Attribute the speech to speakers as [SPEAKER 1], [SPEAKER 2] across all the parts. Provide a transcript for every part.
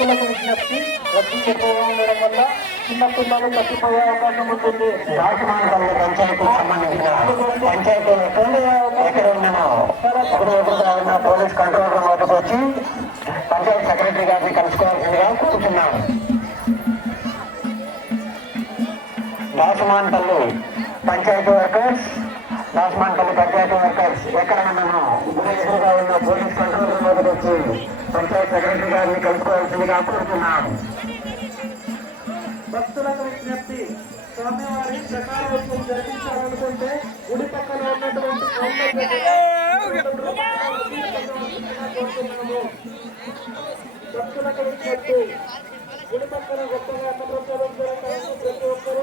[SPEAKER 1] విజ్ఞప్తి రద్దీ ఎక్కువగా ఉండడం వల్ల చిన్న పిల్లలు తప్పిపోయే అవకాశం ఉంటుంది.
[SPEAKER 2] పోలీస్ కంట్రోల్ రూమ్ వద్దకు వచ్చి పంచాయతీ సెక్రటరీ గారిని కలుసుకోవాల్సిందిగా కోరుతున్నాను దాసమానపల్లి పంచాయతీ వర్కర్స్ దాసమానపల్లి పంచాయతీ వర్కర్స్ ఎక్కడ ఇప్పుడు ఎదురుగా ఉన్న పోలీస్ కంట్రోల్ రూమ్ వద్దకు వచ్చి పంచాయతీ సెక్రటరీ గారిని కలుసుకోవాల్సిందిగా కోరుతున్నాను
[SPEAKER 1] భక్తులకు విజ్ఞప్తి స్వామివారి ప్రకారోత్సవం జరిపించాలనుకుంటే గుడి పక్కన ఉన్నటువంటి భక్తులకు విజ్ఞప్తి గుడి పక్కన గొప్పగా అన్నప్రసాదం జరగడానికి ప్రతి ఒక్కరూ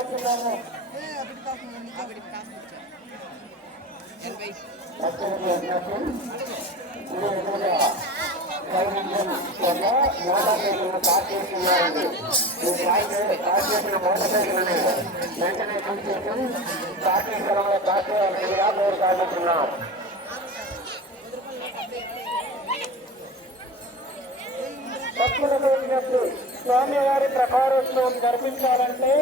[SPEAKER 1] స్వామివారి శివుడు గొర్రెలు మేకలు సమర్పించాలనుకుంటే స్వామివారి ప్రాంగణంలో గుడి పక్కన స్వామివారి ప్రకారోత్సవం జరిపించాలంటే